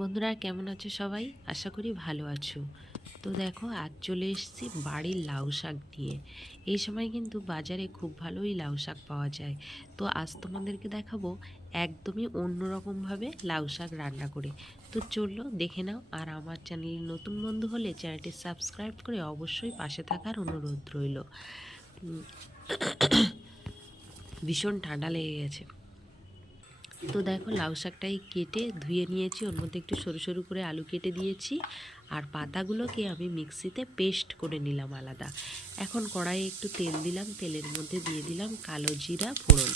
বন্ধুরা কেমন আছো সবাই? আশা করি ভালো আছো। তো দেখো আজ চলে এসেছি বাড়ির লাউ শাক নিয়ে। এই সময় কিন্তু বাজারে খুব ভালোই লাউ শাক পাওয়া যায়। তো আজ তোমাদেরকে দেখাবো একদমই অন্যরকমভাবে লাউ শাক রান্না করে। তো চলো দেখে নাও। আর আমার চ্যানেলে নতুন বন্ধু হলে চ্যানেলটি সাবস্ক্রাইব করে অবশ্যই পাশে থাকার অনুরোধ রইল। ভীষণ ঠান্ডা লেগে গেছে। তো দেখো লাউ শাকটাই কেটে ধুয়ে নিয়েছি, ওর মধ্যে একটু সরু সরু করে আলু কেটে দিয়েছি, আর পাতাগুলোকে আমি মিক্সিতে পেস্ট করে নিলাম আলাদা। এখন কড়াইয়ে একটু তেল দিলাম, তেলের মধ্যে দিয়ে দিলাম কালো জিরা ফোড়ন।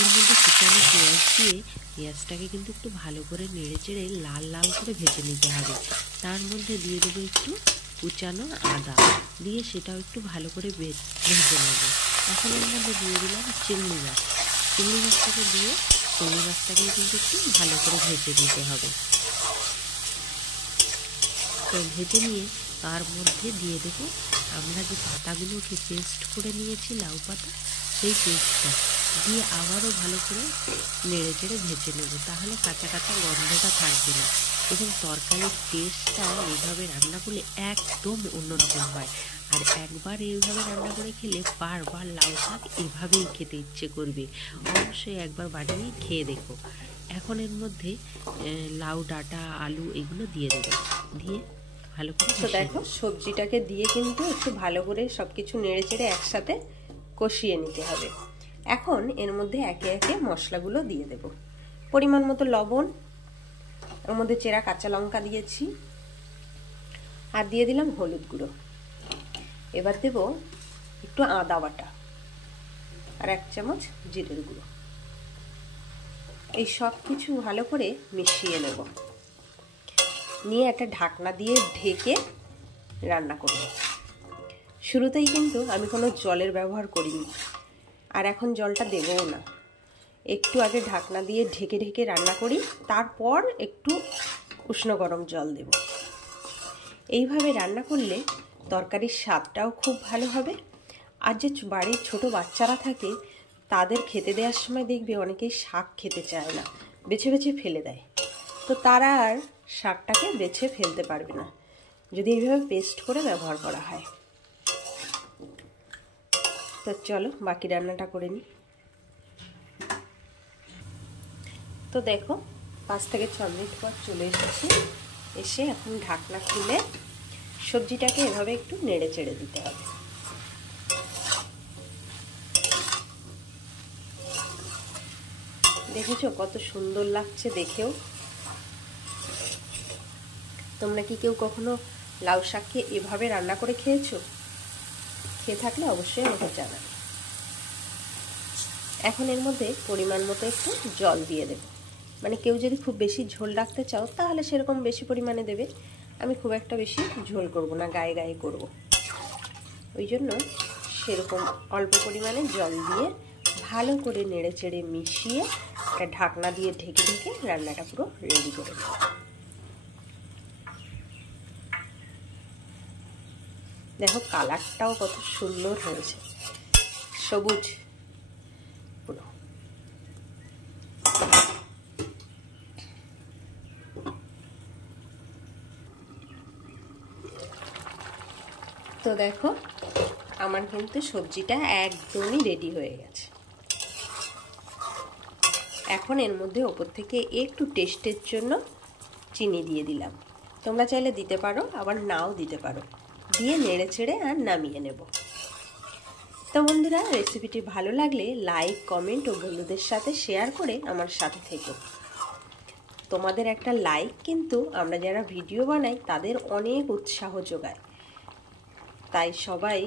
এর মধ্যে কুচানো পেঁয়াজ দিয়ে পেঁয়াজটাকে কিন্তু একটু ভালো করে নেড়ে চেড়ে লাল লাল করে ভেজে নিতে হবে। তার মধ্যে দিয়ে দেবো একটু কুচানো আদা, দিয়ে সেটাও একটু ভালো করে ভেজে নেব। এখন এর মধ্যে দিয়ে দিলাম চিংড়ি মাছটাকে দিয়ে চিংড়ি মাছটাকে কিন্তু একটু ভালো করে ভেজে নিতে হবে। তো ভেজে নিয়ে তার মধ্যে দিয়ে দেবো আমরা যে পাতাগুলোকে পেস্ট করে নিয়েছি লাউ পাতা, সেই পেস্টটা দিয়ে আবারও ভালো করে নেড়ে চেড়ে ভেজে নেব। তাহলে কাঁচা কাঁচা গন্ধটা থাকবে না এবং তরকারির টেস্টটা এইভাবে রান্না করলে একদম অন্যরকম হয়। আর একবার এইভাবে রান্না করে খেলে বারবার লাউ শাক এভাবেই খেতে ইচ্ছে করবে। অবশ্যই একবার বানিয়ে খেয়ে দেখো। এখন এর মধ্যে লাউ ডাঁটা আলু এগুলো দিয়ে দেবো, দিয়ে ভালো করে। তো দেখো সবজিটাকে দিয়ে কিন্তু একটু ভালো করে সব কিছু নেড়ে চেড়ে একসাথে কষিয়ে নিতে হবে। এখন এর মধ্যে একে একে মশলাগুলো দিয়ে দেব। পরিমাণ মতো লবণ, এর মধ্যে চেরা কাঁচা লঙ্কা দিয়েছি, আর দিয়ে দিলাম হলুদ গুঁড়ো। এবার দেব একটু আদা বাটা আর 1 চামচ জিরের গুঁড়ো। এই সব কিছু ভালো করে মিশিয়ে নেব, নিয়ে একটা ঢাকনা দিয়ে ঢেকে রান্না করব। শুরুতেই কিন্তু আমি কোনো জলের ব্যবহার করিনি, আর এখন জলটা দেবও না। একটু আগে ঢাকনা দিয়ে ঢেকে ঢেকে রান্না করি, তারপর একটু উষ্ণ গরম জল দেব। এইভাবে রান্না করলে তরকারির স্বাদটাও খুব ভালো হবে। আর যে বাড়ির ছোট বাচ্চারা থাকে তাদের খেতে দেওয়ার সময় দেখবে অনেকেই শাক খেতে চায় না, বেছে বেছে ফেলে দেয়। তো তারা আর শাকটাকে বেছে ফেলতে পারবে না যদি এইভাবে পেস্ট করে ব্যবহার করা হয়। তো চলো বাকি রান্নাটা করে নিই। তো দেখো 5 থেকে 6 মিনিট পর চলে এসেছি। এসে এখন ঢাকনা খুলে সবজিটাকে এভাবে একটু নেড়ে চেড়ে দিতে হবে। দেখেছো কত সুন্দর লাগছে দেখেও। তোমরা কি কেউ কখনো লাউ শাককে এভাবে রান্না করে খেয়েছো? খেয়ে থাকলে অবশ্যই আমাকে জানাবে। এখন এর মধ্যে পরিমাণ মতো একটু জল দিয়ে দেব। মানে কেউ যদি খুব বেশি ঝোল রাখতে চাও তাহলে সেরকম বেশি পরিমাণে দেবে। আমি খুব একটা বেশি ঝোল করব না, গায়ে গায়ে করব, ওই জন্য সেরকম অল্প পরিমাণে জল দিয়ে ভালো করে নেড়ে চেড়ে মিশিয়ে একটা ঢাকনা দিয়ে ঢেকে ঢেকে রান্নাটা পুরো রেডি করে নেব। দেখো কালারটাও কত সুন্দর হয়েছে, সবুজ পুরো। তো দেখো আমার কিন্তু সবজিটা একদমই রেডি হয়ে গেছে। এখন এর মধ্যে ওপর থেকে একটু টেস্টের জন্য চিনি দিয়ে দিলাম। তোমরা চাইলে দিতে পারো, আবার নাও দিতে পারো। দিয়ে নেড়ে চেড়ে আর নামিয়ে নেব। তো বন্ধুরা, রেসিপিটি ভালো লাগলে লাইক, কমেন্ট ও বন্ধুদের সাথে শেয়ার করে আমার সাথে থেকো। তোমাদের একটা লাইক কিন্তু আমরা যারা ভিডিও বানাই তাদের অনেক উৎসাহ যোগায়। তাই সবাই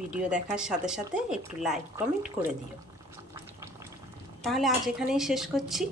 ভিডিও দেখার সাথে সাথে একটু লাইক কমেন্ট করে দিও। তাহলে আজ এখানেই শেষ করছি।